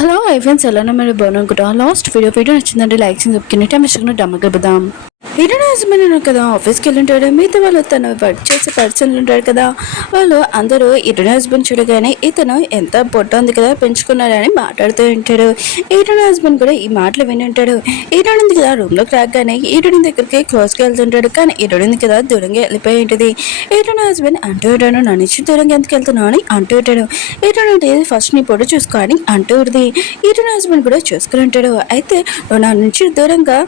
Hello friends ఎలా మీరు బాగున్నాను లాస్ట్ వీడియో నచ్చిందంటే లైక్ చేసి చెప్పుకుని టైం ఇష్టం డమ్మగలుపుదాం. ఈరోజు హస్బెండ్ కదా ఆఫీస్కి వెళ్ళి ఉంటాడు. మిగతా వాళ్ళు తను వర్క్ చేసే పర్సన్ ఉంటాడు కదా, వాళ్ళు అందరూ ఈరోజు హస్బెండ్ చూడగానే ఇతను ఎంత పొట్ట ఉంది కదా పెంచుకున్నాడని మాట్లాడుతూ ఉంటాడు. ఈరోజు హస్బెండ్ కూడా ఈ మాటలు విని ఉంటాడు. ఈరోజు ఉంది కదా రూమ్లోకి రాగానే ఈరోజు దగ్గరికి క్లోజ్కి వెళ్తుంటాడు. కానీ ఈరోజు ఉంది కదా దూరంగా వెళ్ళిపోయి ఉంటుంది. ఈరోజు హస్బెండ్ అంటూ ఉంటాడు, నా నుంచి దూరంగా ఎందుకు వెళ్తున్నావు అని అంటూ ఉంటాడు. ఈరోజు ఫస్ట్ నీ పొట్టు చూసుకోని అంటూ ఉంటుంది. ఈరోజు హస్బెండ్ కూడా చూసుకుని ఉంటాడు. అయితే నువ్వు నా నుంచి దూరంగా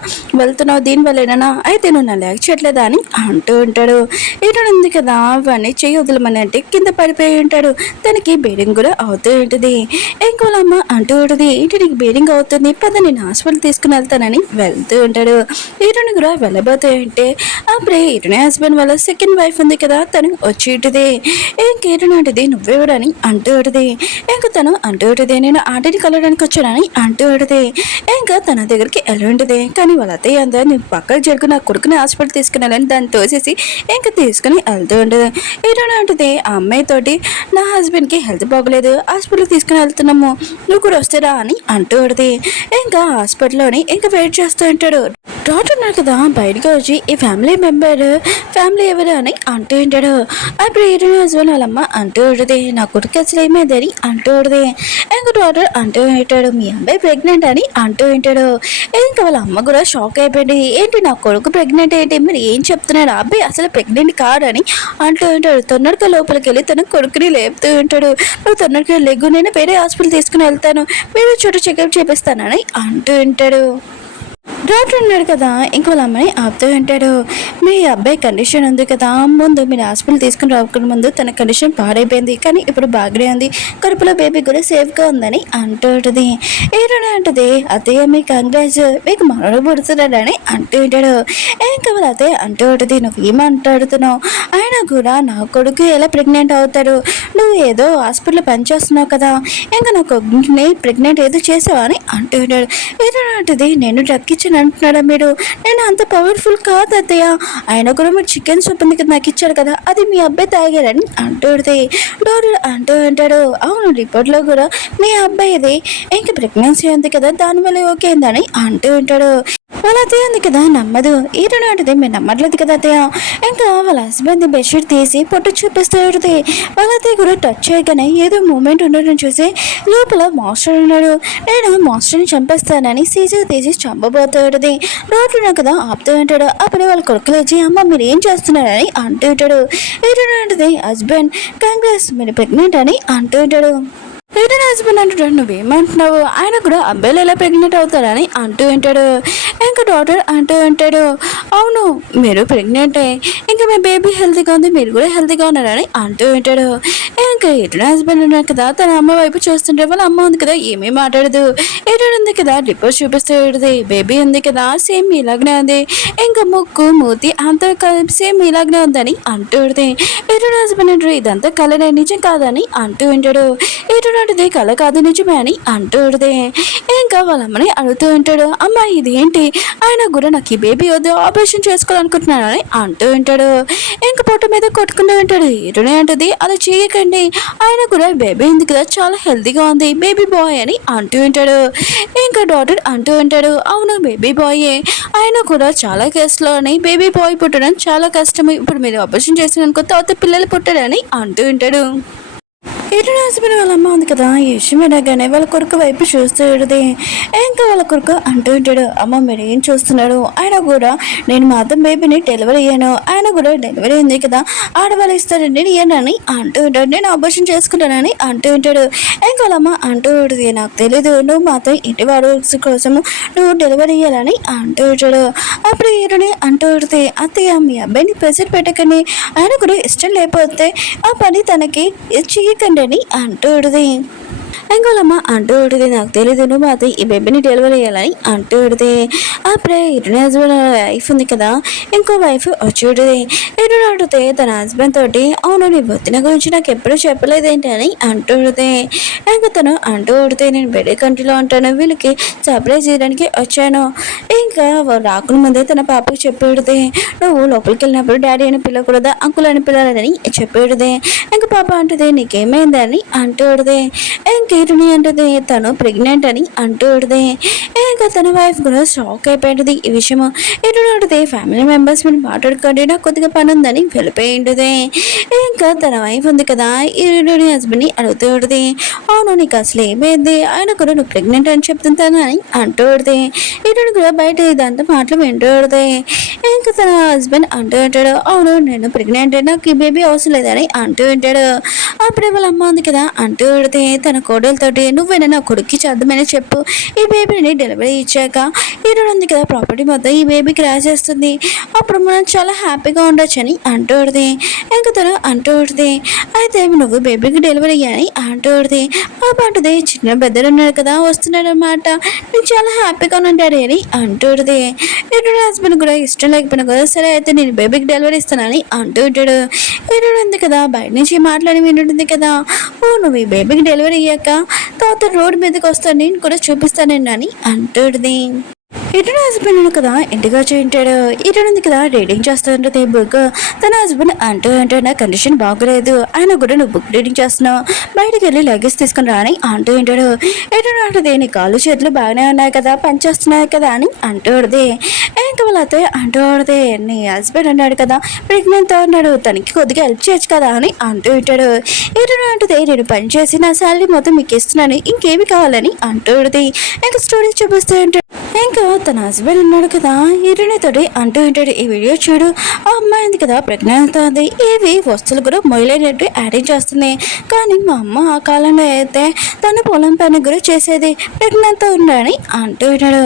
వెళ్తున్నావు దీనివల్ల అయితే నువ్వు నా లేక చేయట్లేదా అని అంటూ ఉంటాడు. ఇటు ఉంది కదా వాడిని చెయ్యి వదలమని అంటే కింద పడిపోయి ఉంటాడు. తనకి బీడింగ్ కూడా అవుతూ ఉంటుంది. ఇంకోలమ్మ అంటూ ఉంటుంది, ఇటు నీకు బీడింగ్ అవుతుంది పద నేను హాస్పిటల్ తీసుకుని వెళ్తానని వెళ్తూ ఉంటాడు. ఇటుని కూడా వెళ్ళబోతూ ఉంటే అప్పుడే ఇటునే హస్బెండ్ వాళ్ళ సెకండ్ వైఫ్ ఉంది కదా తను వచ్చి ఉంటుంది. ఇంకేటంటిది నువ్వేవాడని అంటూ ఉంటుంది. ఇంక తను అంటూ ఉంటుంది, నేను ఆటని కలవడానికి వచ్చానని అంటూ ఉంటుంది. ఇంకా తన దగ్గరికి వెళ్ళి ఉంటుంది. కానీ వాళ్ళ అత్తయ్య అంతా నేను పక్కన జరుగు నా కొడుకుని హాస్పిటల్ తీసుకుని వెళ్ళని దాన్ని తోసేసి ఇంకా తీసుకుని వెళ్తూ ఉంటుంది. ఈరోజు ఉంటుంది ఆ అమ్మాయితోటి, నా హస్బెండ్కి హెల్త్ బాగోలేదు హాస్పిటల్ తీసుకుని వెళ్తున్నాము నువ్వు కూడా వస్తారా అని అంటూ ఉంటుంది. ఇంకా హాస్పిటల్లోని ఇంకా వెయిట్ చేస్తూ ఉంటాడు. డాక్టర్ ఉన్నారు కదా బయటకు వచ్చి ఈ ఫ్యామిలీ ఎవరు అని అంటూ ఉంటాడు. అప్పుడు ఈరోజు హస్బెండ్ వాళ్ళమ్మ అంటూ ఉంటుంది, నా కొడుకు అసలు ఏమైందని అంటూ ఉంటుంది. ఇంకా డాక్టర్ అంటూ ఉంటాడు, మీ అబ్బాయి ప్రెగ్నెంట్ అని అంటూ ఉంటాడు. ఇంకా వాళ్ళ అమ్మ కూడా షాక్ అయిపోయింది, ఏంటి నా కొడుకు ప్రెగ్నెంట్ ఏంటి మీరు ఏం చెప్తున్నాడు, అబ్బాయి అసలు ప్రెగ్నెంట్ కాడని అంటూ ఉంటాడు. తొందరగా లోపలికి వెళ్ళి తన కొడుకుని లేపుతూ ఉంటాడు. నువ్వు తొందరగా లెగ్గు నేను వేరే హాస్పిటల్ తీసుకుని వెళ్తాను మీరు చోట చెకప్ చేపిస్తానని అంటూ ఉంటాడు. డాక్టర్ అన్నాడు కదా ఇంకో వాళ్ళ అమ్మాయి ఆపుతూ ఉంటాడు, మీ అబ్బాయి కండిషన్ ఉంది కదా ముందు మీరు హాస్పిటల్ తీసుకుని రాకుండా ముందు తన కండిషన్ పాడైపోయింది కానీ ఇప్పుడు బాగానే ఉంది కడుపులో బేబీ కూడా సేఫ్గా ఉందని అంటూ ఉంటుంది. ఏదైనా అంటుంది, అత్తయ్య మీ కంగ్రాట్స్ మీకు మనడు పుడుతున్నాడని అంటూ ఉంటాడు. ఇంకా వాళ్ళ అత్తయ్య అంటూ ఉంటుంది, నువ్వు ఏం మాట్లాడుతున్నావు ఆయన కూడా నా కొడుకు ఎలా ప్రెగ్నెంట్ అవుతాడు నువ్వు ఏదో హాస్పిటల్లో పనిచేస్తున్నావు కదా ఇంకా నా కొడుకుని ప్రెగ్నెంట్ ఏదో చేసావా అని అంటూ ఉంటాడు. ఏదైనా అంటుంది, నేను డ్రగ్ ఇచ్చాను అంటున్నాడా మీరు, నేను అంత పవర్ఫుల్ కాదు అత్తయ్య ఆయన కూడా మీరు చికెన్ సూప్ ఉంది కదా నాకు ఇచ్చాడు కదా అది మీ అబ్బాయి తాగారని అంటూ ఉంటుంది. డాక్టర్ అంటూ ఉంటాడు, అవును రిపోర్ట్లో కూడా మీ అబ్బాయిది ఇంకా ప్రెగ్నెన్సీ ఉంది కదా దానివల్ల ఓకే అయిందని అంటూ ఉంటాడు. వాళ్ళ అత్తయ్య ఉంది కదా నమ్మదు. ఈరోజు అంటుంది, మీరు నమ్మట్లేదు కదా అత్తయ్య. ఇంకా వాళ్ళ హస్బెండ్ బెడ్షీట్ తీసి పొట్టు చూపిస్తూ ఉంటుంది. వాళ్ళ అత్తయ్య కూడా టచ్ చేయగానే ఏదో మూమెంట్ ఉండడం చూసి లోపల మాస్టర్ ఉన్నాడు, నేను మాస్టర్ని చంపేస్తానని సీజర్ తీసి చంపబోతూ ఉంటుంది. రోడ్లు కదా ఆపుతూ ఉంటాడు. అప్పుడు వాళ్ళ కొడుకు లేచి అమ్మ మీరు ఏం చేస్తున్నారని అంటూ ఉంటాడు. ఈరోజు అంటుంది, హస్బెండ్ కంగ్రెస్ మీరు ప్రెగ్నెంట్ అని అంటూ ఉంటాడు. ఏదైనా హస్బెండ్ అంటాడు, నువ్వేమంటున్నావు ఆయన కూడా అబ్బాయిలు ఎలా ప్రెగ్నెంట్ అవుతారని అంటూ ఉంటాడు. ఇంకా డాక్టర్ అంటూ ఉంటాడు, అవును మీరు ప్రెగ్నెంటే ఇంకా మీ బేబీ హెల్తీగా ఉంది మీరు కూడా హెల్తీగా ఉన్నారని అంటూ ఉంటాడు. ఇంకా ఎటున హస్బెండ్ ఉన్నారు కదా తన అమ్మ వైపు చూస్తుంటే వాళ్ళ అమ్మ ఉంది కదా ఏమీ మాట్లాడదు. ఎటు ఉంది కదా రిపోర్ట్ చూపిస్తూ ఉంటుంది, బేబీ ఉంది కదా సేమ్ ఇలాగనే ఉంది ఇంకా ముక్కు మూతి అంతా సేమ్ ఇలాగనే ఉందని అంటూ ఉంటుంది. ఎటున హస్బెండ్ అంటాడు, ఇదంతా కలనే నిజం కాదని అంటూ ఉంటాడు. ఎటునది కళ కాదు నిజమే అని అంటూ ఉంటుంది. ఇంకా వాళ్ళ అమ్మని అడుగుతూ ఉంటాడు, అమ్మ ఇదేంటి ఆయన కూడా నాకు ఈ బేబీ వద్దు ఆపరేషన్ చేసుకోవాలనుకుంటున్నానని అంటూ ఉంటాడు. ఇంకా పొట్ట మీద కొట్టుకుంటూ ఉంటాడు. ఎటునే అంటది, అలా చేయకండి ఆయన కూడా బేబీ ఉంది కదా చాలా హెల్తీగా ఉంది బేబీ బాయ్ అని అంటూ ఉంటాడు. ఇంకా డాక్టర్ అంటూ ఉంటాడు, అవును బేబీ బాయే ఆయన కూడా చాలా కేసులోని బేబీ బాయ్ పుట్టడం చాలా కష్టం ఇప్పుడు మీరు ఆపరేషన్ చేసిననుకో తర్వాత పిల్లలు పుట్టాడని అంటూ ఉంటాడు. ఎటు హస్బెండ్ వాళ్ళ అమ్మ ఉంది కదా ఈ విషయం వినగానే వాళ్ళ కొడుకు వైపు చూస్తూ ఉంటుంది. ఇంకా వాళ్ళ కొడుకు అంటూ ఉంటాడు, అమ్మ మీరు ఏం చూస్తున్నాడు ఆయన కూడా నేను మాత్రం బేబీని డెలివరీ అయ్యాను ఆయన కూడా డెలివరీ ఉంది కదా ఆడవాళ్ళు ఇస్తారండి నేనని అంటూ ఉంటాడు, నేను ఆపరేషన్ చేసుకుంటానని అంటూ ఉంటాడు. ఇంకా వాళ్ళ అమ్మ అంటూ ఉంటుంది, నాకు తెలీదు నువ్వు మాత్రం ఇంటి వాడు కోసము నువ్వు డెలివరీ అయ్యాలని అంటూ ఉంటాడు. అప్పుడు హీరోని అంటూ ఉంటుంది, అత్తయ్య మీ అబ్బాయిని ప్రెజర్ పెట్టకండి ఆయన కూడా ఇష్టం లేకపోతే ఆ పని తనకి చేయకండి అని అంటూ ఉంటుంది. ఇంకోలమ్మ అంటూ ఉంటుంది, నాకు తెలీదు నువ్వు మాత్రం ఈ బేబీని డెలివరీ అయ్యాలని అంటూ ఉంటుంది. అప్పుడే ఇటు హస్బెండ్ వైఫ్ ఉంది కదా ఇంకో వైఫ్ వచ్చి ఉంటుంది. ఇటు అడిగితే తన హస్బెండ్ తోటి, అవును నీ వదిన గురించి నాకు ఎప్పుడూ చెప్పలేదేంటి అని అంటూ ఉంటుంది. ఇంకా తను అంటూ ఉడితే, నేను బెడే కంట్రీలో ఉంటాను వీళ్ళకి సర్ప్రైజ్ చేయడానికి వచ్చాను ఇంకా రాకున్న ముందే తన పాపకి చెప్పేడితే, నువ్వు లోపలికి వెళ్ళినప్పుడు డాడీ అని పిల్లకూడదా అంకుల్ అని పిల్లలని చెప్పేడితే. ఇంకా పాప అంటుంది, నీకేమైందని అంటూ ఉడితే. ఇంక ఈరుని అంటది తను ప్రెగ్నెంట్ అని అంటూ ఉంటుంది. ఇంకా తన వైఫ్ కూడా షాక్ అయిపోయింది ఈ విషయం. ఈరుని అంటది ఫ్యామిలీ మెంబర్స్ మీరు మాట్లాడుకోండి నాకు కొద్దిగా పని ఉందని వెళ్ళిపోయి ఉంటుంది. ఇంకా తన వైఫ్ ఉంది కదా ఈరుని హస్బెండ్ని అడుగుతూ ఉంటుంది, అవును నీకు అసలు ఏమైంది, ఆయన కూడా నువ్వు ప్రెగ్నెంట్ అని చెప్తుంటాను అని అంటూ ఉంటుంది. ఈరుని కూడా బయట ఇదంతా మాటలు వింటూ ఉంటుంది. ఇంకా తన హస్బెండ్ అంటూ ఉంటాడు, అవును నేను ప్రెగ్నెంట్ నాకు ఈ బేబీ అవసరం లేదని అంటూ ఉంటాడు. అప్పుడే వాళ్ళ అమ్మ ఉంది కదా అంటూ ఉడితే తన కోడలతోటి నువ్వేనా నా కొడుక్కి చేద్దామని చెప్పు, ఈ బేబీని డెలివరీ ఇచ్చాక ఈరోజు ఉంది కదా ప్రాపర్టీ మొత్తం ఈ బేబీకి రాసేస్తుంది, అప్పుడు మనం చాలా హ్యాపీగా ఉండొచ్చు అని అంటూ ఉడితే. ఇంకా తను అంటూ ఉడితే అయితే నువ్వు బేబీకి డెలివరీ అయ్యాని అంటూ ఉడితే పాప అంటుంది చిన్న పెద్దలు ఉన్నాడు కదా వస్తున్నాడు అనమాట, నేను చాలా హ్యాపీగా ఉంటాడు అని అంటూ ఉడితే. ఈరోజు హస్బెండ్ కూడా ఇష్టం లేకపోయినా కదా సరే అయితే నేను బేబీకి డెలివరీ ఇస్తానని అంటూ ఉంటాడు. ఈరోజు ఉంది కదా బయట నుంచి మాట్లాడి వింటుంది కదా, ఓ నువ్వు ఈ బేబీకి డెలివరీ అయ్యాక తర్వాత రోడ్డు మీదకి వస్తాను నేను కూడా చూపిస్తానండి అని అంటుంది. ఇటు హస్బెండ్ కదా ఇంటికి వచ్చి ఉంటాడు. ఇటు ఉంది కదా రీడింగ్ చేస్తుంటుంది బుక్. తన హస్బెండ్ అంటూ అంటే నా కండిషన్ బాగోలేదు, ఆయన కూడా నువ్వు బుక్ రీడింగ్ చేస్తున్నావు బయటకు వెళ్ళి లగేజ్ తీసుకుని రాని అంటూ ఉంటాడు. ఇటు అంటది నీ కాళ్ళు చేతులు బాగానే ఉన్నాయి కదా పనిచేస్తున్నాయి కదా అని అంటూ ఉంటుంది. ఇంకా వాళ్ళతో అంటూ ఉంటుంది నీ హస్బెండ్ అన్నాడు కదా ప్రెగ్నెంట్తో ఉన్నాడు తనకి కొద్దిగా హెల్ప్ చేయొచ్చు కదా అని అంటూ ఉంటాడు. ఇటు అంటుంది నేను పని చేసి నా శాలరీ మొత్తం మీకు ఇస్తున్నాను ఇంకేమి కావాలని అంటూ ఉంటుంది. ఇంకా స్టోరీ చూపిస్తూ ఉంటాడు. ఇంకా తన హస్బెండ్ ఉన్నాడు కదా హీరోయిన్తోటి అంటూ ఉంటాడు, ఈ వీడియో చూడు ఆ అమ్మాయి ఉంది కదా ప్రెగ్నెంట్ ఉంది, ఇవి వస్తువులు కూడా మొయలేనట్టు యాడింగ్ చేస్తుంది, కానీ మా అమ్మ ఆ కాలంలో అయితే తను పొలం పని కూడా చేసేది ప్రెగ్నెంట్తో ఉన్నాడని అంటూ ఉంటాడు.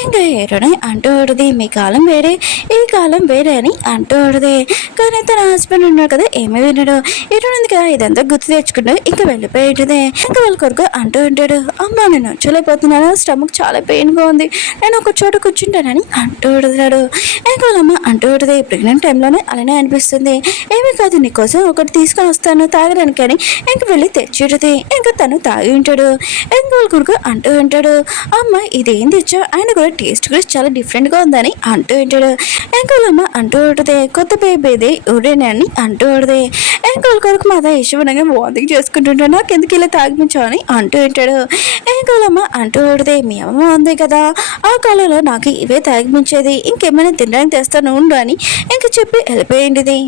ఇంకా హీరోయిన్ అంటూ ఉంటుంది మీ కాలం వేరే ఈ కాలం వేరే అని అంటూ ఉంటుంది. కానీ తన హస్బెండ్ ఉన్నాడు కదా ఏమీ విన్నాడు. హీరోయిన్ ఉంది కదా ఇదంతా గుర్తు తెచ్చుకుంటూ ఇంకా వెళ్ళిపోయి ఉంటుంది. ఇంకా వాళ్ళ కొరకు అంటూ ఉంటాడు, అమ్మ నేను వచ్చలేకపోతున్నాను స్టమక్ చాలా పెయిన్గా ఉంది నేను ఒక చోట కూర్చుంటానని అంటూ ఉంటాడు. ఇంకా వాళ్ళమ్మ అంటూ ఉంటుంది ప్రెగ్నెంట్ టైంలోనే అలానే అనిపిస్తుంది, ఏమీ కాదు నీకోసం ఒకటి తీసుకొని వస్తాను తాగడానికి అని ఇంక వెళ్ళి తెచ్చుంటుంది. ఇంకా తను తాగి ఉంటాడు. ఇంకా వాళ్ళ కొడుకు అంటూ ఉంటాడు, అమ్మ ఇదేం తెచ్చావు, ఆయన కూడా టేస్ట్ కూడా చాలా డిఫరెంట్గా ఉందని అంటూ ఉంటాడు. ఇంకా వాళ్ళమ్మ అంటూ ఉంటుంది కొత్త బేబీది ఊరేనే అని అంటూ ఉంటుంది. ఇంకా వాళ్ళ కొడుకు మాత ఇష్టపడగా వాంతింగ్ చేసుకుంటుంటాడు నాకు ఎందుకు ఇలా తాగిపించావు అని అంటూ ఉంటాడు. ఇంకా వాళ్ళమ్మ అంటూ ఉంటుంది మీ అమ్మ ఉంది కదా ఆ కాలంలో నాకు ఇవే తాగిపించేది ఇంకేమైనా తినడానికి తెస్తాను ఉండు అని ఇంక చెప్పి వెళ్ళిపోయింది.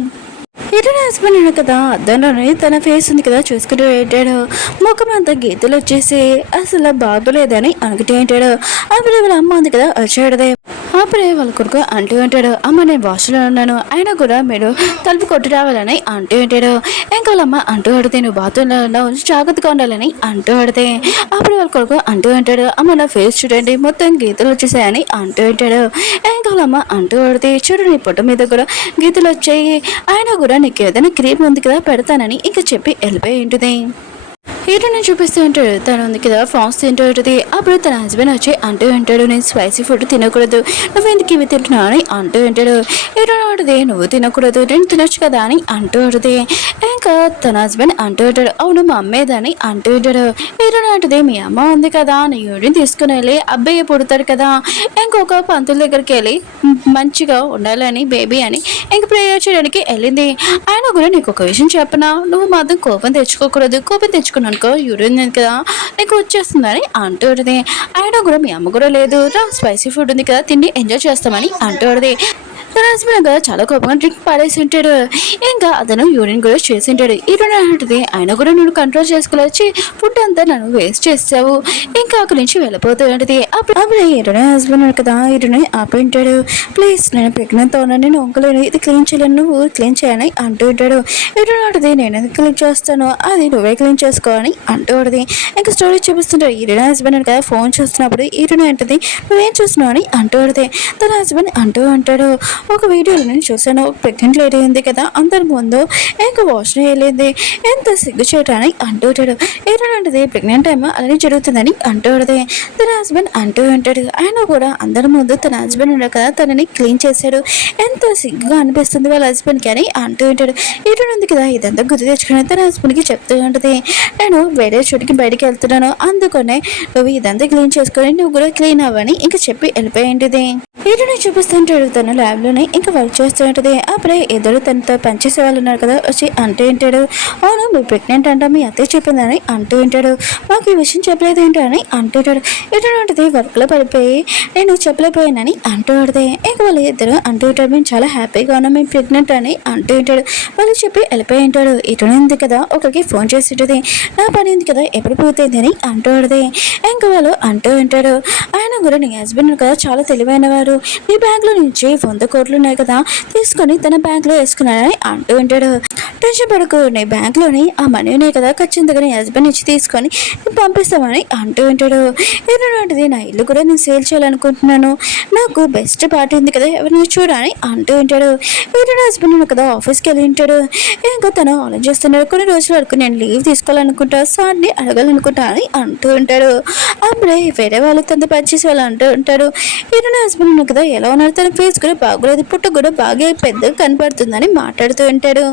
ఇతని హస్బెండ్ కదా అద్దంలోనే తన ఫేస్ ఉంది కదా చూసుకుంటూ ఉంటాడు. ముఖం అంతా గీతలు వచ్చేసి అసలు బాగోలేదని అనుకుంటూ ఉంటాడు. అప్పుడు వాళ్ళ అమ్మ ఉంది కదా వచ్చాడదే. అప్పుడే వాళ్ళ కొడుకు అంటూ ఉంటాడు, అమ్మ నేను వాష్లో ఉన్నాను అయినా కూడా మీరు తలుపు కొట్టి రావాలని అంటూ ఉంటాడు. ఇంకా వాళ్ళమ్మ అంటూ ఆడితే నువ్వు బాత్రూంలో జాగ్రత్తగా ఉండాలని అంటూ ఆడితే అప్పుడు వాళ్ళ కొడుకు అంటూ ఉంటాడు, అమ్మ నా ఫేస్ చూడండి మొత్తం గీతలు వచ్చేసాయని అంటూ ఉంటాడు. ఇంకా వాళ్ళమ్మ అంటూ ఆడితే చూడు నీ పొట్ట మీద కూడా గీతలు వచ్చాయి అయినా కూడా నీకు ఏదైనా క్రీమ్ ఉంది కదా పెడతానని ఇంకా చెప్పి వెళ్ళిపోయి ఉంటుంది. హీరోని చూపిస్తూ ఉంటాడు తను ఉంది కదా ఫాస్ట్ తింటూ ఉంటుంది. అప్పుడు తన హస్బెండ్ వచ్చి అంటూ ఉంటాడు నేను స్పైసీ ఫుడ్ తినకూడదు నువ్వు ఎందుకు ఇవి తింటున్నావు అని అంటూ ఉంటాడు. హీరో ఉంటుంది నువ్వు తినకూడదు నేను తినొచ్చు కదా అని అంటూ ఉంటుంది. ఇంకా తన హస్బెండ్ అంటూ ఉంటాడు అవును మా అమ్మేదని అంటూ ఉంటాడు. హీరో ఉంటుంది మీ అమ్మ ఉంది కదా నీ యూరిన్ తీసుకుని వెళ్ళి అబ్బాయి పుడతాడు కదా ఇంకొక పంతుల దగ్గరికి వెళ్ళి మంచిగా ఉండాలని బేబీ అని ఇంక ప్రేయర్ చేయడానికి వెళ్ళింది. ఆయన కూడా నీకు ఒక విషయం చెప్పనా నువ్వు మాత్రం కోపం తెచ్చుకోకూడదు కోపం తెచ్చుకున్నాను యూరిన్ కదా నీకు వచ్చేస్తుందని అంటూడది. ఆయన కూడా మీ అమ్మ కూడా లేదు రా స్పైసీ ఫుడ్ ఉంది కదా తిండి ఎంజాయ్ చేస్తామని అంటూడది. తన హస్బెండ్ కదా చాలా కోపంగా డ్రింక్ పాడేసి ఉంటాడు. ఇంకా అతను యూరిన్ కూడా చేసి ఉంటాడు. ఈరోజు అంటుంది ఆయన కూడా నువ్వు కంట్రోల్ చేసుకోవచ్చు ఫుడ్ అంతా నన్ను వేస్ట్ చేస్తావు ఇంకా అక్కడి నుంచి వెళ్ళిపోతూ ఉంటుంది. అప్పుడు ఈరోజు హస్బెండ్ కదా ఈరోజు ఆపి ఉంటాడు ప్లీజ్ నేను ప్రెగ్నెంట్తో ఉన్నాను నేను వంకలేను ఇది క్లీన్ చేయలేను నువ్వు క్లీన్ చేయాలని అంటూ ఉంటాడు. ఈరోజు అంటుంది నేను ఎందుకు క్లీన్ చేస్తాను అది నువ్వే క్లీన్ చేసుకోవాలని అంటూ ఉంటుంది. ఇంకా స్టోరీ చూపిస్తుంటాడు. ఈరోజు హస్బెండ్ కదా ఫోన్ చూస్తున్నప్పుడు ఈరోజు అంటుంది నువ్వేం చూస్తున్నావు అని అంటూ ఉంటుంది. తన హస్బెండ్ అంటూ ఉంటాడు ఒక వీడియోలో నేను చూసాను ఒక ప్రెగ్నెంట్ లేడీ ఉంది కదా అందరి ముందు ఇంకా వాష్లో వెళ్ళింది ఎంత సిగ్గు చేయటానికి అంటూ ఉంటాడు. ఏంటంటే ప్రెగ్నెంట్ టైమ్ అలానే జరుగుతుందని అంటూ ఉంటుంది. తన హస్బెండ్ అంటూ ఉంటాడు ఆయన కూడా అందరి ముందు తన హస్బెండ్ ఉన్నాడు కదా తనని క్లీన్ చేశాడు ఎంత సిగ్గుగా అనిపిస్తుంది వాళ్ళ హస్బెండ్కి అని అంటూ ఉంటాడు. ఉంది కదా ఇదంతా గుర్తు తెచ్చుకుని తన హస్బెండ్కి చెప్తూ ఉంటుంది నేను వేరే చోటికి బయటికి వెళ్తున్నాను అందుకనే నువ్వు ఇదంతా క్లీన్ చేసుకొని నువ్వు కూడా క్లీన్ అవ్వని ఇంకా చెప్పి వెళ్ళిపోయింది. వీటిని చూపిస్తుంటాడు తన ల్యాబ్లో డాక్టర్ని ఇంకా వర్క్ చేస్తూ ఉంటుంది. అప్పుడే ఇద్దరు తనతో పనిచేసే వాళ్ళు ఉన్నారు కదా వచ్చి అంటూ ఉంటాడు, అవును మీరు ప్రెగ్నెంట్ అంట మీ అత్తయ్య చెప్పిందని అంటూ ఉంటాడు. మాకు ఈ విషయం చెప్పలేదు ఏంటో అని అంటూ ఉంటాడు. ఇటువంటిది వర్క్లో పడిపోయి నేను చెప్పలేకపోయానని అంటూ ఉంటుంది. ఇంక వాళ్ళు ఇద్దరు అంటూ ఉంటాడు, మేము చాలా హ్యాపీగా ఉన్నాం మేము ప్రెగ్నెంట్ అని అంటూ ఉంటాడు. వాళ్ళు చెప్పి వెళ్ళిపోయి ఉంటాడు. ఇటువంటి కదా ఒకరికి ఫోన్ చేసి ఉంటుంది, నా పని ఉంది కదా ఎప్పుడు పూర్తయింది అని అంటూ ఉంటుంది. ఇంకా వాళ్ళు అంటూ ఉంటాడు, ఆయన కూడా నీ హస్బెండ్ కదా చాలా తెలివైన వారు, నీ బ్యాంక్లో నుంచి 100 కోట్లు ఉన్నాయి కదా తీసుకొని తన బ్యాంక్లో వేసుకున్నాడని అంటూ ఉంటాడు. టెన్షన్ పడకు, నీ బ్యాంక్లోని ఆ మనీ ఉన్నాయి కదా ఖచ్చితంగా నీ హస్బెండ్ నుంచి తీసుకొని పంపిస్తామని అంటూ ఉంటాడు. ఇటువంటిది నా ఇల్లు కూడా నేను సేల్ చేయాలనుకుంటున్నాను, నాకు బెస్ట్ పార్టీ ఉంది కదా ఎవరిని చూడని అంటూ ఉంటాడు. ఇటువంటి హస్బెండ్ కదా ఆఫీస్కి వెళ్ళి ఉంటాడు. ఇంకా తను ఆలోచిస్తున్నాడు, కొన్ని రోజుల వరకు నేను లీవ్ తీసుకోవాలనుకుంటా సార్ని అడగాలనుకుంటా అని అంటూ ఉంటాడు. అప్పుడే వేరే వాళ్ళు తనతో పనిచేసి వాళ్ళు అంటూ ఉంటారు, ఇటువంటి హస్బెండ్ కదా ఎలా ఉన్నారు, తన ఫేస్ కూడా బాగోలేదు, పుట్టు కూడా బాగా పెద్దగా కనపడుతుందని మాట్లాడుతూ ఉంటాడు.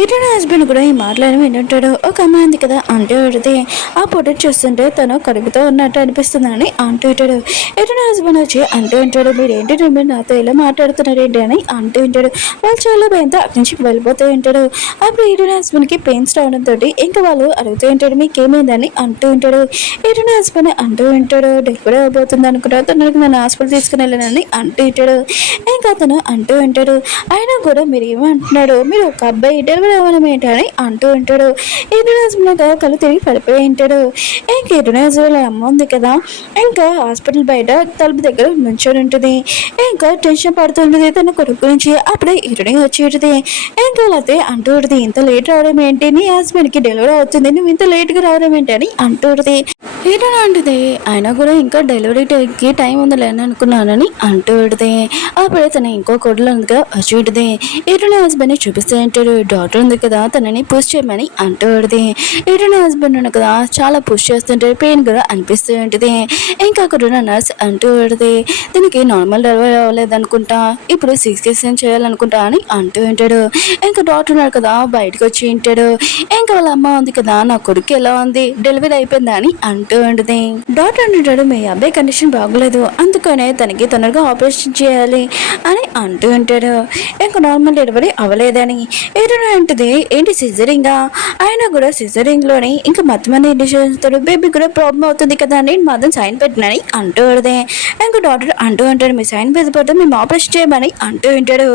ఇటువంటి హస్బెండ్ కూడా ఈ మాటలను వింటుంటాడు. ఒక అమ్మాయి ఉంది కదా అంటూ ఉంటుంది, ఆ ఫోటో చూస్తుంటే తను కడుపుతో ఉన్నట్టు అనిపిస్తుందని అంటూ ఉంటాడు. ఇటువంటి హస్బెండ్ వచ్చి అంటూ ఉంటాడు, మీరేంటి మీరు నాతో ఇలా మాట్లాడుతున్నారు ఏంటి అని అంటూ ఉంటాడు. వాళ్ళు చాలా భయంతో అక్కడి నుంచి వెళ్ళిపోతూ ఉంటాడు. అప్పుడు ఇటువంటి హస్బెండ్కి పెయిన్స్ రావడంతో ఇంకా వాళ్ళు అడుగుతూ ఉంటాడు, మీకేమైందని అంటూ ఉంటాడు. ఇటువంటి హస్బెండ్ అంటూ ఉంటాడు, డెలివరీ అయిపోతుంది అనుకుంటా తనకు నన్ను హాస్పిటల్ తీసుకుని వెళ్ళానని అంటూ ఉంటాడు. ఇంకా అతను అంటూ ఉంటాడు, అయినా కూడా మీరు ఏమంటున్నాడు, మీరు ఒక అబ్బాయి డెలివరీ అవ్వడం ఏంటని అంటూ ఉంటాడు. ఇటు కళ్ళు తిరిగి పడిపోయి ఉంటాడు. ఇంకా ఇటు అమ్మ ఉంది కదా ఇంకా హాస్పిటల్ బయట తలుపు దగ్గర నుంచొని ఉంటుంది. ఇంకా టెన్షన్ పడుతుంటుంది తన కొడుకు గురించి. అప్పుడే ఇటునే వచ్చి ఉంటుంది. ఇంకా అయితే అంటూ ఉంటుంది, ఇంత లేట్ రావడం ఏంటి, నీ హస్బెండ్కి డెలివరీ అవుతుంది నువ్వు ఇంత లేట్గా రావడం ఏంటి అని అంటూ ఉంటుంది. ఇటులాంటిది అయినా కూడా ఇంకా డెలివరీకి టైం ఉందిలేని అనుకున్నానని అంటూ ఉంటుంది. అప్పుడే తన ఇంకో కొడులు ఉంది కదా వచ్చి ఉంటుంది. ఇటునే హస్బెండ్ని చూపిస్తూ ఉంటాడు, డాక్టర్ ఉంది కదా తనని పుష్ చేయమని అంటూ ఉంటుంది. ఇటునే హస్బెండ్ ఉంది కదా చాలా పుష్ చేస్తుంటే పెయిన్ కూడా అనిపిస్తూ ఉంటుంది. ఇంకా అక్కడ ఉన్న నర్స్ అంటూ ఉంటుంది, దీనికి నార్మల్ డెలివరీ అవ్వలేదు అనుకుంటా, ఇప్పుడు సిక్స్ చేయాలనుకుంటా అని అంటూ ఉంటాడు. ఇంకా డాక్టర్ ఉన్నాడు కదా బయటకు వచ్చి ఉంటాడు. ఇంకా వాళ్ళ అమ్మ ఉంది కదా నా కొడుకు ఎలా ఉంది డెలివరీ అయిపోయిందా అని అంటూ ఉంటుంది. డాక్టర్ అంటాడు, మీ అబ్బాయి కండిషన్ బాగోలేదు అందుకనే తనకి తొందరగా ఆపరేషన్ చేయాలి అని అంటూ ఉంటాడు. ఇంకా నార్మల్ డెలివరీ అవ్వలేదని. ఏంటంటే ఏంటి సిజరింగా, ఆయన కూడా సిజరింగ్లోని ఇంకా మధ్యమంది ఏంటి చేస్తాడు, బేబీ కూడా ప్రాబ్లం అవుతుంది కదా అని మాత్రం సైన్ పెట్టినని అంటూ ఉంటుంది. ఇంకా డాక్టర్ అంటూ ఉంటాడు, మీ సైన్ పెట్టిపోతే మేము ఆపరేషన్ చేయమని అంటూ ఉంటాడు.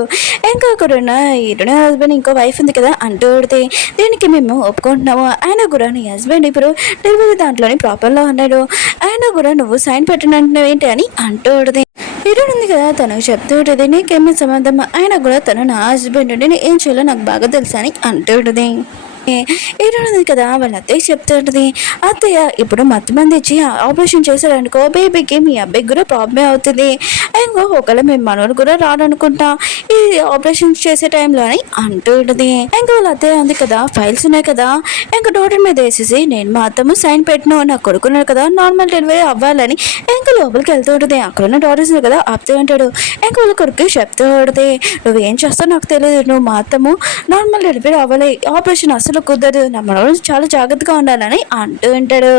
ఇంకా అక్కడ ఉన్న ఇటునే హస్బెండ్ ఇంకో వైఫ్ ఉంది కదా అంటూ ఉంటుంది, దీనికి మేము ఒప్పుకుంటున్నాము, ఆయన కూడా నీ హస్బెండ్ ఇప్పుడు డెలివరీ దాంట్లోని ప్రాపర్లో ఉన్నాడు, ఆయన కూడా నువ్వు సైన్ పెట్టినంటున్నావు ఏంటి అని అంటూ ఉంటుంది. ఇటు ఉంది కదా తనకు చెప్తూ ఉంటుంది, నీకేమీ సంబంధం, ఆయన కూడా తను నా హస్బెండ్ నేను ఏం చేయాలో నాకు బాగా తెలుసు అని అంటూ ఉంటుంది. ఏడున్నది కదా వాళ్ళ అత్తయ్య చెప్తుంటది, అత్తయ్య ఇప్పుడు మంది ఇచ్చి ఆపరేషన్ చేశారనుకో బేబీకి మీ అబ్బాయికి కూడా ప్రాబ్లమే అవుతుంది, ఇంకో ఒకవేళ మేము మనోడు కూడా రాడనుకుంటా ఈ ఆపరేషన్ చేసే టైంలో అని అంటూ ఉంటుంది. ఇంకా వాళ్ళ అత్తయ్య ఉంది కదా ఫైల్స్ ఉన్నాయి కదా ఇంకా డాక్టర్ మీద వేసేసి నేను మా అత్తమ్మ సైన్ పెట్టినా నా కొడుకున్నాడు కదా నార్మల్ డెలివరీ అవ్వాలని ఇంకా లోపలికి వెళ్తూ ఉంటుంది. అక్కడున్న డాక్టర్స్ కదా ఆపుతూ ఉంటాడు. ఇంకా వాళ్ళ కొడుకు చెప్తూ ఉంటుంది, నువ్వేం చేస్తావు నాకు తెలియదు, నువ్వు మా అత్తము నార్మల్ డెలివరీ అవ్వాలి ఆపరేషన్ అసలు కుదరదు, నా మనోడు చాలా జాగ్రత్తగా ఉండాలని అంటూ ఉంటాడు.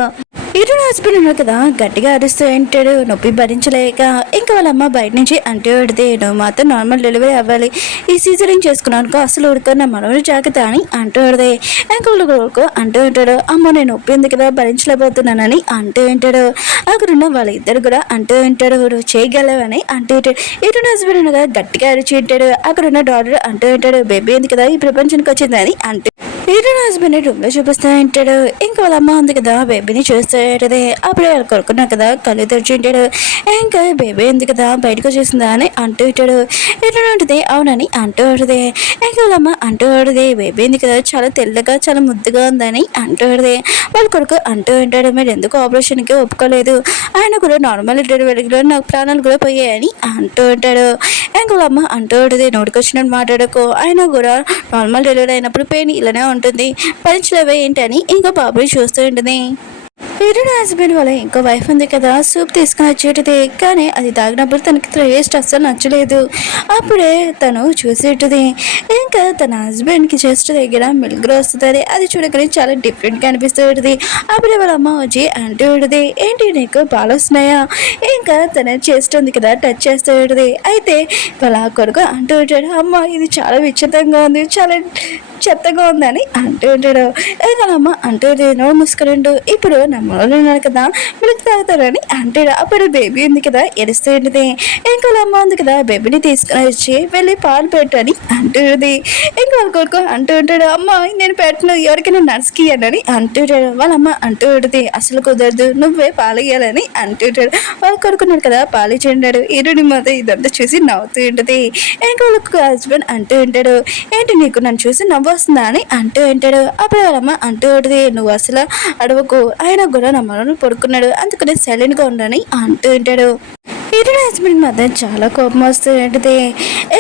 ఇటు హస్బెండ్ ఉన్నాడు కదా గట్టిగా అరుస్తూ ఉంటాడు నొప్పి భరించలేక. ఇంకా వాళ్ళ అమ్మ బయట నుంచి అంటూ పెడితే నువ్వు మాత్రం నార్మల్ డెలివరీ అవ్వాలి, ఈ సీజరింగ్ చేసుకున్నాను అసలు ఉడుకో నా మనోడు జాగ్రత్త అని అంటూ పెడితే ఇంకా వాళ్ళ కొడుకు అంటూ ఉంటాడు, అమ్మ నేను నొప్పి ఉంది కదా భరించలేకపోతున్నానని అంటూ ఉంటాడు. అక్కడున్న వాళ్ళిద్దరు కూడా అంటూ ఉంటాడు నువ్వు చేయగలవని అంటూ ఉంటాడు. ఇటు హస్బెండ్ ఉండగా గట్టిగా అరిచి ఉంటాడు. అక్కడున్న డాక్టర్ అంటూ ఉంటాడు, బేబీ ఉంది కదా ఈ ప్రపంచానికి వచ్చిందని అంటూ ఇటు హస్బెండ్ రూమ్ లో చూపిస్తూ ఉంటాడు. ఇంకా వాళ్ళ అమ్మ ఉంది కదా బేబీని చూస్తూ ఉంటుంది. అప్పుడే వాళ్ళు కొడుకున్నా కదా కళ్ళు తెరిచి ఉంటాడు. ఇంకా బేబీ ఉంది కదా బయటకు వచ్చేసిందా అని అంటూ ఉంటాడు. ఇటు ఉంటుంది అవునని అంటూ ఉంటుంది. ఇంకా వాళ్ళ అమ్మ అంటూ ఉంటుంది, బేబీ ఉంది కదా చాలా తెల్లగా చాలా ముద్దుగా ఉందని అంటూ ఉంటుంది. వాళ్ళ కొడుకు అంటూ ఉంటాడు, మీరు ఎందుకు ఆపరేషన్కి ఒప్పుకోలేదు, ఆయన కూడా నార్మల్ డెలివరీలో నాకు ప్రాణాలు కూడా పోయాయని అంటూ ఉంటాడు. ఇంకా వాళ్ళ అమ్మ అంటూ ఉంటుంది, నోటికి వచ్చినట్టు మాట్లాడుకో, ఆయన కూడా నార్మల్ డెలివరీ అయినప్పుడు పెయిన్ ఇలానే ఉంటుంది భరించలేవే ఏంటి అని ఇంకా బాబుని చూస్తూ ఉంటుంది. హీరోయిన్ హస్బెండ్ వాళ్ళ ఇంకో వైఫ్ ఉంది కదా, సూప్ తీసుకుని వచ్చేటిది. కానీ అది తాగినప్పుడు తనకి టేస్ట్ అస్సలు నచ్చలేదు. అప్పుడే తను చూసేటిది. ఇంకా తన హస్బెండ్కి చెస్ట్ దగ్గర మిల్క్ వస్తుంది. అది చూడగానే చాలా డిఫరెంట్గా అనిపిస్తుంది. అప్పుడే వాళ్ళ అమ్మ వచ్చి అంటూ ఉంటుంది, ఏంటి నీకు పాలు వస్తున్నాయా? ఇంకా తన చెస్ట్ ఉంది కదా టచ్ చేస్తూ ఉంటుంది. అయితే వాళ్ళ కొడుకు అంటూ ఉంటాడు, అమ్మ ఇది చాలా విచిత్రంగా ఉంది, చాలా చెత్తగా ఉందని అంటూ ఉంటాడు. వాళ్ళమ్మ అంటూ నోరు మూసుకునిండు, ఇప్పుడు నా మనోళ్ళు ఉన్నాడు కదా మిల్క్ తాగుతారని అంటాడు. అప్పుడు బేబీ ఉంది కదా ఎడుస్తూ ఉంటుంది. ఇంకా వాళ్ళ అమ్మ ఉంది కదా బేబీని తీసుకుని వచ్చి వెళ్ళి పాలు పెట్టని అంటుంది. ఇంకా వాళ్ళ కొడుకు అంటూ ఉంటాడు, అమ్మ నేను పెట్టను, ఎవరికైనా నర్స్కి అని అంటుంటాడు. వాళ్ళమ్మ అంటూ ఉంటుంది, అసలు కుదరదు, నువ్వే పాలు ఇయ్యాలని అంటుంటాడు. వాళ్ళ కొడుకున్నాడు కదా పాలు ఇచ్చిండాడు. ఈరుని మాత్రం ఇదంతా చూసి నవ్వుతూ ఉంటుంది. ఇంకా వాళ్ళ హస్బెండ్ అంటూ ఉంటాడు, ఏంటి నీకు నన్ను చూసి నవ్వు వస్తుందా అని అంటూ ఉంటాడు. అప్పుడు వాళ్ళమ్మ అంటూ ఉంటుంది, నువ్వు అసలు అడవకు, ఆయన కూడా నా మనను పడుకున్నాడు, అందుకని సైలెంట్గా ఉండని అంటూ ఉంటాడు. హీరోయిన్ హస్బెండ్ మధ్య చాలా కోపం వస్తుంటుంది.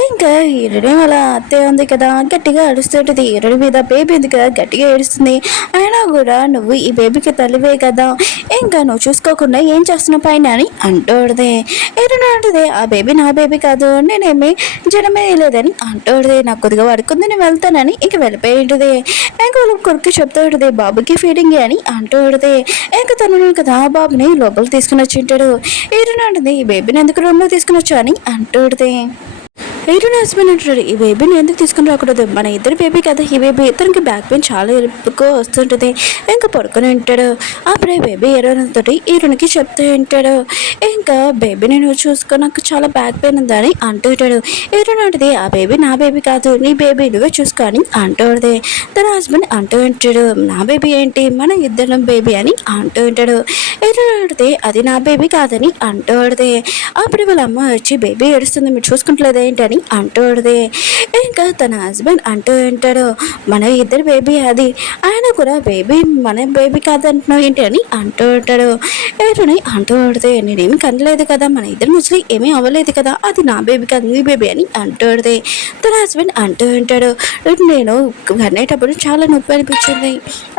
ఇంకా హీరోయిన్ వాళ్ళ అత్తయ్య ఉంది కదా గట్టిగా ఏడుస్తుంటుంది. హీరోయిన్ మీద బేబీ ఉంది కదా గట్టిగా ఏడుస్తుంది. అయినా కూడా నువ్వు ఈ బేబీకి తల్లివే కదా, ఇంకా నువ్వు చూసుకోకుండా ఏం చేస్తున్నావు పైన అని అంటూడదే. హీరోయిన్ అంటుంది, ఆ బేబీ నా బేబీ కాదు, నేనేమి జనమే లేదని అంటూడదే. నాకు కొద్దిగా పడుకుంది, నేను వెళ్తానని ఇంక వెళ్ళిపోయి ఉంటుంది. ఇంకా వాళ్ళ కొడుకు చెప్తూ ఉంటుంది, బాబుకి ఫీడింగ్ అని అంటూ ఉంటుంది. ఇంకా తను కదా బాబుని లోపలికి తీసుకుని వచ్చి ఉంటాడు. హీరోయిన్ అంటుంది, ఈ బేబీని ఎందుకు రూమ్లో తీసుకుని వచ్చా అని అంటూడితే. హీరోయిన్ హస్బెండ్ అంటాడు, ఈ బేబీని ఎందుకు తీసుకుని రాకూడదు, మన ఇద్దరు బేబీ కదా ఈ బేబీ, ఇతనికి బ్యాక్ పెయిన్ చాలా ఎక్కువ వస్తుంటుంది, ఇంకా పడుకొని ఉంటాడు. అప్పుడే బేబీ హీరోయిన్ తోటి హీరోయిన్కి చెప్తూ ఉంటాడు, ఇంకా బేబీని నువ్వు చూసుకో, నాకు చాలా బ్యాక్ పెయిన్ ఉందని అంటూ ఉంటాడు. హీరోయిన్ అంటుంది, ఆ బేబీ నా బేబీ కాదు, నీ బేబీ నువ్వే చూసుకొని అంటూడదే. తన హస్బెండ్ అంటూ ఉంటాడు, నా బేబీ ఏంటి, మన ఇద్దరం బేబీ అని అంటూ ఉంటాడు. హీరోయిన్ అంటుంది, అది నా బేబీ కాదని అంటూ ఉంటుంది. అప్పుడు వాళ్ళ అమ్మ వచ్చి బేబీ ఏడుస్తుంది, మీరు చూసుకుంటలేదు ఏంటని అంటూడదే. ఇంకా తన హస్బెండ్ అంటూ ఉంటాడు, మన ఇద్దరు బేబీ అది, ఆయన కూడా బేబీ మన బేబీ కాదంటున్నావు ఏంటి అని అంటూ ఉంటాడు. ఏమని అంటూ ఉంటే, నేనేమి కనలేదు కదా, మన ఇద్దరు ముసలి ఏమీ అవ్వలేదు కదా, అది నా బేబీ కాదు నీ బేబీ అని అంటూ ఉంటే తన హస్బెండ్ అంటూ ఉంటాడు, నేను కనేటప్పుడు చాలా నొప్పి అనిపించింది,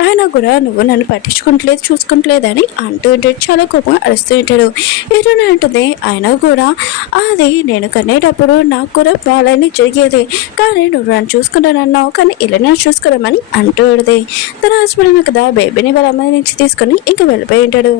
ఆయన కూడా నువ్వు నన్ను పట్టించుకుంటలేదు చూసుకుంటలేదు అని అంటూ ఉంటాడు. చాలా కోపంగా అరుస్తూ ఉంటాడు. ఏదైనా అంటుంది, ఆయన కూడా అది నేను కనేటప్పుడు నాకు కూడా బాగాలని జరిగేది, కానీ నువ్వు నన్ను చూసుకుంటానన్నావు, కానీ ఇలా నేను చూసుకోరమని అంటూ ఉంటుంది. తన హస్బెండ్ కదా బేబీని వాళ్ళ అమ్మాయి నుంచి తీసుకొని ఇంకా వెళ్ళిపోయి ఉంటాడు.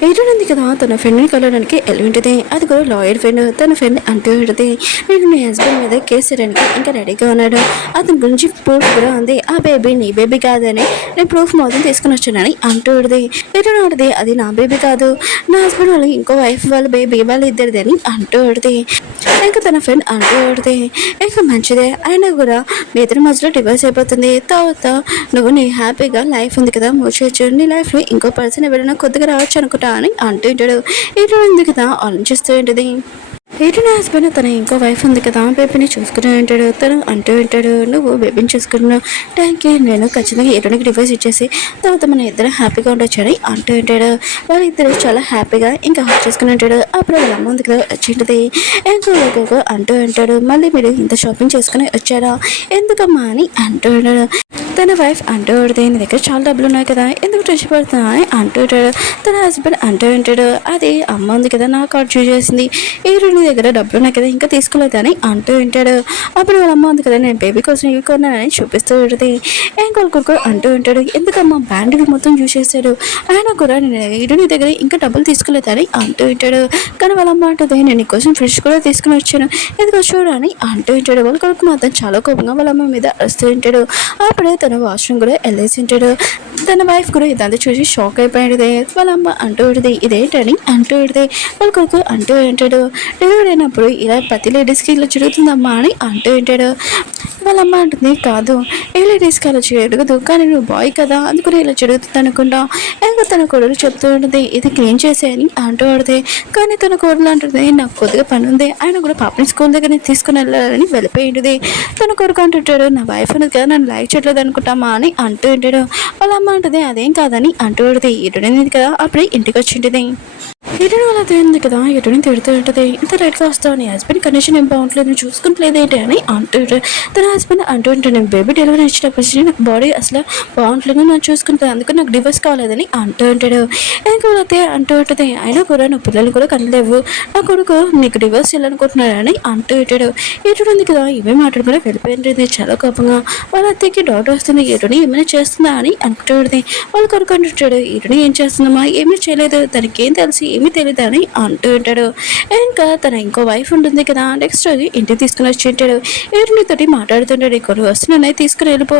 హీరోయిన్ ఉంది కదా తన ఫ్రెండ్ని కలవడానికి వెళ్ళి ఉంటుంది. అది కూడా లాయర్ ఫ్రెండ్. తన ఫ్రెండ్ అంటూ ఉంటుంది, నేను నీ హస్బెండ్ మీద కేసు చేయడానికి ఇంకా రెడీగా ఉన్నాడు, అతని గురించి ప్రూఫ్ కూడా ఉంది, ఆ బేబీ నీ బేబీ కాదని నేను ప్రూఫ్ మొత్తం తీసుకుని వచ్చానని అంటూ ఉంటుంది. హీరోయిన్ ఉంటుంది, అది నా బేబీ కాదు, నా హస్బెండ్ వాళ్ళు ఇంకో వైఫ్ వాళ్ళ బేబీ వాళ్ళ ఇద్దరిది అని అంటూ ఉంటుంది. ఇంకా తన ఫ్రెండ్ అంటూ ఉంటుంది, ఇంకా మంచిదే, అయినా కూడా మీ ఇద్దరి మధ్యలో డివోర్స్ అయిపోతుంది, తర్వాత నువ్వు నీ హ్యాపీగా లైఫ్ ఉంది కదా మూవ్ చేయొచ్చు, నీ లైఫ్లో ఇంకో పర్సన్ ఎవరైనా కొద్దిగా రావచ్చు అనుకుంటా అని అంటూ ఉంటాడు. ఇటు ఉంది కదా ఆలోచిస్తూ ఉంటుంది. హీరోయిన్ హస్బెండ్ తన ఇంకో వైఫ్ ఉంది కదా బేబీని చూసుకుని ఉంటాడు. తను అంటూ ఉంటాడు, నువ్వు బేబీని చూసుకున్నావు టైంకి నేను ఖచ్చితంగా హీరోయిన్కి డివైస్ ఇచ్చేసి తర్వాత మన ఇద్దరు హ్యాపీగా ఉండొచ్చని అంటూ ఉంటాడు. వాళ్ళిద్దరు చాలా హ్యాపీగా ఇంకా హక్ చేసుకుని ఉంటాడు. అప్పుడు వాళ్ళ అమ్మ ఉంది కదా వచ్చింటుంది. ఇంకో అంటూ ఉంటాడు, మళ్ళీ మీరు ఇంత షాపింగ్ చేసుకుని వచ్చారా ఎందుకమ్మా అని అంటూ ఉంటాడు. తన వైఫ్ అంటూ ఉంటుంది, నీ దగ్గర చాలా డబ్బులు ఉన్నాయి కదా ఎందుకు ట్రెష్ పడుతున్నా అని అంటూ ఉంటాడు. తన హస్బెండ్ అంటూ ఉంటాడు, అది అమ్మ ఉంది కదా నా కార్డు చూస్ చేసింది, హీరోయిన్ దగ్గర డబ్బులు ఉన్నాయి కదా ఇంకా తీసుకోలేదని అంటూ ఉంటాడు. అప్పుడు వాళ్ళ అమ్మ ఉంది కదా నేను బేబీ కోసం ఇవి కొన్నానని చూపిస్తూ ఉంటుంది. ఇంకొకరు అంటూ ఉంటాడు, ఎందుకమ్మా బ్యాండ్ మొత్తం యూజ్ చేశాడు, ఆయన కూడా నేను హీరోయిన్ దగ్గర ఇంకా డబ్బులు తీసుకోలేదని అంటూ ఉంటాడు. కానీ వాళ్ళ అమ్మ అంటుంది, నేను నీకోసం ఫ్రిడ్జ్ కూడా తీసుకుని వచ్చాను ఎందుకు చూడు అని అంటూ ఉంటాడు. వాళ్ళ కొడుకు మాత్రం చాలా కోపంగా వాళ్ళ అమ్మ మీద అరుస్తూ ఉంటాడు. అప్పుడే తన వాష్రూమ్ కూడా వెళ్ళేసి ఉంటాడు. తన వైఫ్ కూడా ఇదంతా చూసి షాక్ అయిపోయింది. వాళ్ళ అమ్మ అంటూ ఉంటుంది, ఇదేంటని అంటూ ఉంటుంది. వాళ్ళ కొడుకు అంటూ ఉంటాడు, డెలివరీ అయినప్పుడు ఇలా ప్రతి లేడీస్కి ఇలా జరుగుతుందమ్మా అని అంటూ ఉంటాడు. వాళ్ళ అమ్మ అంటుంది, కాదు ఏ లేడీస్కి అలా జరగదు, కానీ నువ్వు బాయ్ కదా అందుకని ఇలా జరుగుతుంది అనుకుంటా. ఇంకా తన కొడుకు చెప్తూ ఉంటుంది, ఇది క్లీన్ చేసేయని అంటూ ఉంటుంది. కానీ తన కొడుకు అంటుంది, నాకు కొద్దిగా పని ఉంది, ఆయన కూడా పాపని స్కూల్ దగ్గర తీసుకుని వెళ్ళాలని వెళ్ళిపోయింది. తన కొడుకు అంటుంటాడు, నా వైఫ్ అనేది కదా నన్ను లైక్ చేయట్లేదు అనుకుంటామా అని అంటూ ఉంటాడు. వాళ్ళ అమ్మ అంటుంది, అదేం కాదని అంటూ ఉంటుంది. ఇటు కదా అప్పుడే ఇంటికి వచ్చింటుంది. ఎటు అలా తేలింది కదా, ఎటుని తిడుతూ ఉంటుంది. ఇంత లేట్గా వస్తావు, నీ హస్బెండ్ కండిషన్ ఏం బాగుంటలేదు, నువ్వు చూసుకుంటలేదు ఏంటి అని అంటూ తన హస్బెండ్ అంటూ ఉంటాను. బేబీ డెలివరీ ఇచ్చినప్పటి నుంచి నాకు బాడీ అసలు బాగుంటలేదు, నేను చూసుకుంటాను, అందుకు నాకు డివోర్స్ కావాలేదని అంటూ ఉంటాడు. ఇంకా అయితే అంటూ ఉంటుంది, అయినా కూడా నువ్వు పిల్లలు కూడా కనలేవు, నా కొడుకు నీకు డివోర్స్ చేయాలనుకుంటున్నాడని అంటూ ఉంటాడు. ఎటు ఉంది కదా ఇవే మాట్లాడుకుని వెళ్ళిపోయింది చాలా కోపంగా. వాళ్ళ అత్తయ్యకి డౌట్ వస్తుంది, ఎటుని ఏమైనా చేస్తుందా అని అనుకుంటూ ఉంటుంది. వాళ్ళు కొడుకు అంటుంటాడు, ఎటుని ఏం చేస్తుందమ్మా, ఏమీ చేయలేదు, తనకి ఏం తెలిసి ఏమీ తెలియదు అని అంటూ ఉంటాడు. ఇంకా తన ఇంకో వైఫ్ ఉంటుంది కదా, నెక్స్ట్ రోజు ఇంటికి తీసుకుని వచ్చి ఉంటాడు. తోటి మాట్లాడుతుంటాడు, కొన్ని వస్తున్నాయి తీసుకుని వెళ్ళిపో,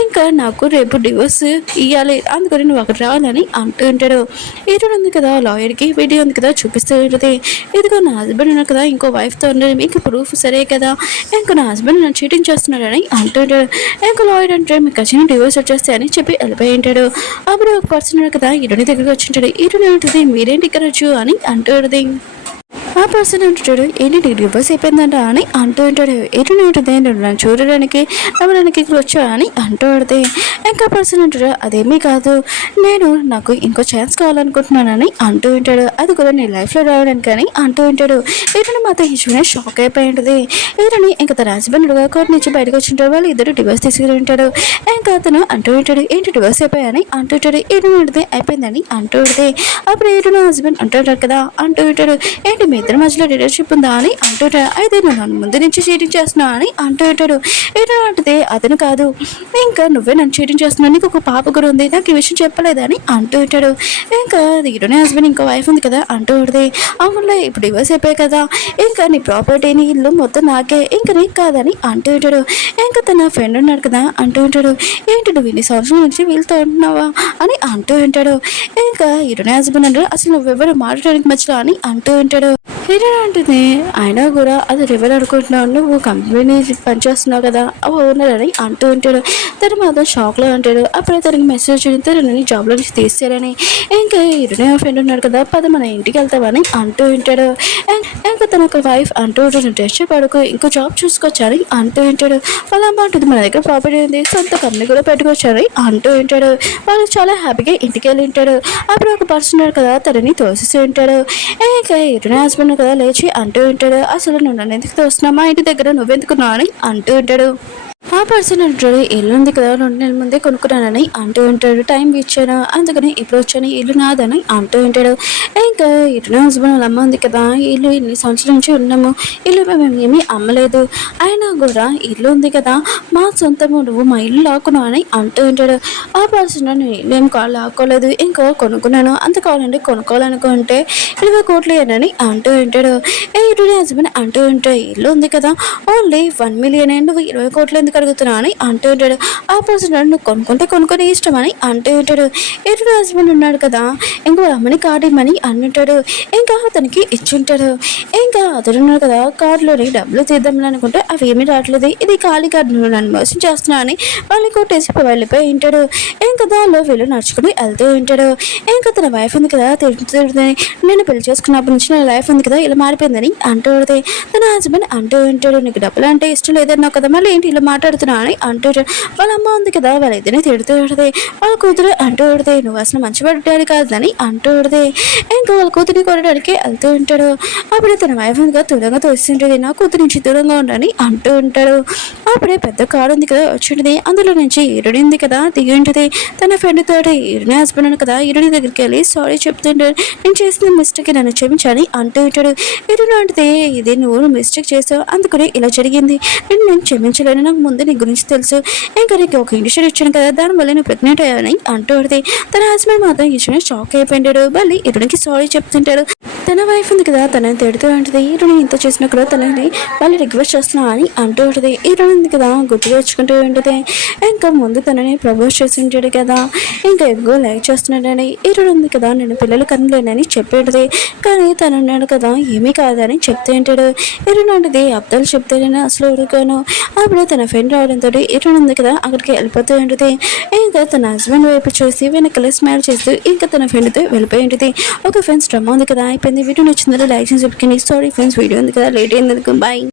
ఇంకా నాకు రేపు డివోర్స్ ఇవ్వాలి, అందుకని నువ్వు అక్కడ రావాలని అంటూ ఉంటాడు. ఏరుడు ఉంది కదా లాయర్కి వీడియో ఉంది కదా చూపిస్తూ ఉంటుంది. ఇదిగో నా హస్బెండ్ ఉన్నా కదా ఇంకో వైఫ్తో ఉండదు, మీకు ప్రూఫ్ సరే కదా, ఇంకా నా హస్బెండ్ నన్ను చీటింగ్ చేస్తున్నాడని అంటూ ఉంటాడు. ఇంకా లాయర్ అంటే మీకు ఖచ్చితంగా డివోర్స్ వచ్చేస్తే అని చెప్పి వెళ్ళిపోయి ఉంటాడు. అప్పుడు ఒక పర్సన్ కదా ఇరుని దగ్గరికి వచ్చి ఉంటాడు. ఇరుని ఉంటుంది, మీరేంటి ఇక్కడ వచ్చు అని అంటూ ఉంటుంది. ఆ పర్సన్ అంటాడు, ఏంటి నీకు డివోర్స్ అయిపోయిందంట అని అంటూ ఉంటాడు. ఎటు ఉంటుంది నన్ను చూడడానికి నమ్మడానికి ఇక్కడ వచ్చా అని అంటూ పడితే ఇంకా పర్సన్ అంటాడు, అదేమీ కాదు, నాకు ఇంకో ఛాన్స్ కావాలనుకుంటున్నానని అంటూ ఉంటాడు. అది కూడా నీ లైఫ్లో రావడానికి అని అంటూ ఉంటాడు. ఎటుని మాత్రం ఇచ్చుకునే షాక్ అయిపోయి ఉంటుంది. ఎటుని ఇంకా తన హస్బెండ్ కోర్టు నుంచి బయటకు వచ్చింటారు, వాళ్ళు ఇద్దరు డివోర్స్ తీసుకుని ఉంటాడు. ఇంకా అతను అంటూ ఉంటాడు, ఏంటి డివోర్స్ అయిపోయాని అంటూ ఉంటాడు. ఎటుని ఉంటుంది అయిపోయిందని అంటూ ఉంటుంది. అప్పుడు ఎటున హస్బెండ్ అంటుంటాడు కదా, అంటూ ఉంటాడు, ఏంటి మీ ఇద్దరి మధ్యలో రిలేషన్షిప్ ఉందా అని అంటుంటాడు. అయితే నన్ను ముందు నుంచి చీటింగ్ చేస్తున్నావు అని అంటూ ఉంటాడు. ఎటు అంటే అతను కాదు, ఇంకా నువ్వే నన్ను చీటింగ్ చేస్తున్నావు, నీకు ఒక పాప కూడా ఉంది, నాకు ఈ విషయం చెప్పలేదని అంటూ ఉంటాడు. ఇంకా ఇటునే హస్బెండ్ ఇంకో వైఫ్ ఉంది కదా అంటూ ఉంటుంది. అవునులే ఇప్పుడు డివోర్స్ అయిపోయాయి కదా, ఇంకా నీ ప్రాపర్టీని ఇల్లు మొత్తం నాకే, ఇంకా నీకు కాదని అంటూ ఉంటాడు. ఇంకా తన ఫ్రెండ్ ఉన్నాడు కదా అంటూ ఉంటాడు, ఏంటి నువ్వు ఇన్ని సంవత్సరాల నుంచి వీళ్ళతో ఉంటున్నావా అని అంటూ ఉంటాడు. ఇంకా ఇటునే హస్బెండ్ అంటాడు, అసలు నువ్వెవరు మాట్లాడడానికి మధ్యలో అని అంటూ ఉంటాడు. హీరోయిన్ అంటుంది, అయినా కూడా అది రివర్ అనుకుంటున్నావు, నువ్వు కంపెనీ పనిచేస్తున్నావు కదా ఓనర్ అని అంటూ ఉంటాడు. తను మాత్రం షాక్లో అంటాడు. అప్పుడే తనకి మెసేజ్ చేస్తే నన్ను జాబ్లో నుంచి తీసేయాలని. ఇంకా హీరోయిన్ ఫ్రెండ్ ఉన్నాడు కదా, పద మన ఇంటికి వెళ్తామని అంటూ ఉంటాడు. ఇంకా తన ఒక వైఫ్ అంటూ ఉంటుంది, టెస్ట్ పడుకో ఇంకో జాబ్ చూసుకోవచ్చని అంటూ ఉంటాడు. వాళ్ళ అమ్మ అంటుంది, మన దగ్గర ప్రాపర్టీ ఉంది, సొంత కంపెనీ కూడా పెట్టుకోవచ్చని అంటూ ఉంటాడు. వాళ్ళు చాలా హ్యాపీగా ఇంటికి వెళ్ళి ఉంటాడు. అప్పుడు ఒక పర్సన్ ఉన్నాడు కదా, తనని తోసేసి ఉంటాడు. ఇంకా హీరోయిన్ హస్బెండ్ కదా లేచి అంటూ ఉంటాడు, అసలు నువ్వు నన్ను ఎందుకు తోస్తున్నావు, మా ఇంటి దగ్గర నువ్వెందుకున్నావు అని అంటూ ఉంటాడు. ఆ పర్సన్ అంటాడు, ఇల్లు ఉంది కదా 2 నెలల ముందే కొనుక్కున్నానని అంటూ ఉంటాడు. టైం ఇచ్చాను, అందుకని ఇప్పుడు వచ్చాను, ఇల్లు నాదని అంటూ ఉంటాడు. ఇంకా ఇటు హస్బెండ్ వాళ్ళ అమ్మ ఉంది కదా, ఇల్లు ఇన్ని సంవత్సరాల నుంచి ఉన్నాము, ఇల్లు మేము ఏమీ అమ్మలేదు, అయినా కూడా ఇల్లు ఉంది కదా మా సొంతము, నువ్వు మా ఇల్లు లాక్కున్నావు అని అంటూ ఉంటాడు. ఆ పర్సన్ నేను లాక్కోలేదు, ఇంకా కొనుక్కున్నాను, అంత కావాలండి కొనుక్కోవాలనుకుంటే 20 కోట్లు అని అంటూ ఉంటాడు. ఇటు హస్బెండ్ అంటూ ఉంటాడు, ఇల్లు ఉంది కదా ఓన్లీ 1 మిలియన్, నువ్వు 20 కోట్లు ఎందుకు అడుగుతున్నా అని అంటూ ఉంటాడు. ఆ పర్సన్ నువ్వు కొనుక్కొని ఇష్టం అని అంటూ ఉంటాడు. ఎటు హస్బెండ్ ఉన్నాడు కదా, ఇంకో అమ్మని కార్డు ఇమ్మని అంటుంటాడు. ఇంకా అతనికి ఇచ్చుంటాడు. ఇంకా అతను ఉన్నాడు కదా, కార్డులోని డబ్బులు తీద్దామని అనుకుంటే అవి ఏమీ రావట్లేదు, ఇది ఖాళీ కార్డు, నన్ను మోసం చేస్తున్నా అని వాళ్ళు కొట్టేసి వెళ్ళిపోయి ఉంటాడు. ఇంకా దానిలో వీళ్ళు నడుచుకుని వెళ్తూ ఉంటాడు. ఇంకా తన వైఫ్ ఉంది కదా తిడుతుంది, నేను పెళ్లి చేసుకున్నప్పటి నుంచి నా లైఫ్ ఉంది కదా ఇలా మారిపోయిందని అంటూ ఉంటుంది. తన హస్బెండ్ అంటూ ఉంటాడు, నీకు డబ్బులు అంటే ఇష్టం లేదన్నావు కదా, మళ్ళీ ఏంటి ఇలా మాట్లాడుతున్నా అని అంటూ వాళ్ళ అమ్మ ఉంది కదా, వాళ్ళ ఇద్దరిని తిడుతూ ఉంటుంది. వాళ్ళ కూతురు అంటూ ఉంటుంది, నువ్వు అసలు మంచి పడ్డాడు కాదని అంటూ ఉంటుంది. ఇంకా వాళ్ళ కూతురిని కొనడానికి వెళ్తూ ఉంటాడు. అప్పుడే తన వైఫ్ ఉంది కదా దూరంగా తోస్తుంటుంది, నా కూతురు నుంచి దూరంగా ఉండని అంటూ ఉంటాడు. అప్పుడే పెద్ద కారు ఉంది కదా వచ్చింటుంది, అందులో నుంచి ఇరుడి ఉంది కదా దిగి ఉంటుంది. తన ఫ్రెండ్ తోటి ఇరుని హస్బెండ్ ఉంది కదా, ఇరుని దగ్గరికి వెళ్ళి సారీ చెప్తుంటాడు, నేను చేసిన మిస్టేక్ నన్ను క్షమించాలి అంటూ ఉంటాడు. ఇరుని అంటే ఇది నువ్వు మిస్టేక్ చేసావు, అందుకనే ఇలా జరిగింది, నేను క్షమించలేను, నాకు ముందు నీ గురించి తెలుసు, ఇంకా నీకు ఒక ఇండిషన్ ఇచ్చాను కదా దానివల్ల నువ్వు ప్రెగ్నెంట్ అయ్యావని అంటూ ఉంటుంది. తన హస్బెండ్ మాత్రం ఇచ్చిన షాక్ అయిపోయాడు. మళ్ళీ ఇరునికి సారీ చెప్తుంటాడు. తన వైఫ్ ఉంది కదా తనని తిడుతూ ఉంటుంది, ఇరుని ఇంత చేసినా కూడా తనని వాళ్ళు రిక్వెస్ట్ చేస్తున్నా అని అంటూ ఉంటుంది. ఇరుని ఉంది కదా గుర్తు తెచ్చుకుంటూ ఉంటుంది. ఇంకా ముందు తనని ప్రపోజ్ చేసి ఉంటాడు కదా, ఇంకా ఎక్కువ లైక్ చేస్తున్నాడని. ఇరుని ఉంది కదా నేను పిల్లలు కనలేనని చెప్పేది, కానీ తను అన్నాడు కదా ఏమీ కాదని చెప్తూ ఉంటాడు. ఇరుని ఉంటుంది అబ్దాలు చెప్తే నేను అసలు ఊరుకోను. అప్పుడు తన ఫ్రెండ్ రావడంతో ఇరుని ఉంది కదా అక్కడికి వెళ్ళిపోతూ ఉంటుంది. ఇంకా తన హస్బెండ్ వైపు చూసి వెనకల స్మైల్ చేస్తూ ఇంకా తన ఫ్రెండ్తో వెళ్ళిపోయి ఉంటుంది. ఒక ఫ్రెండ్స్ డ్రామా ఉంది కదా అయిపోయింది. వీడియో నచ్చిందో లైక్ చేసి చెప్పుకొని సారీ ఫ్రెండ్స్ వీడియో ఉంది కదా లేట్ అయింది, బాయ్.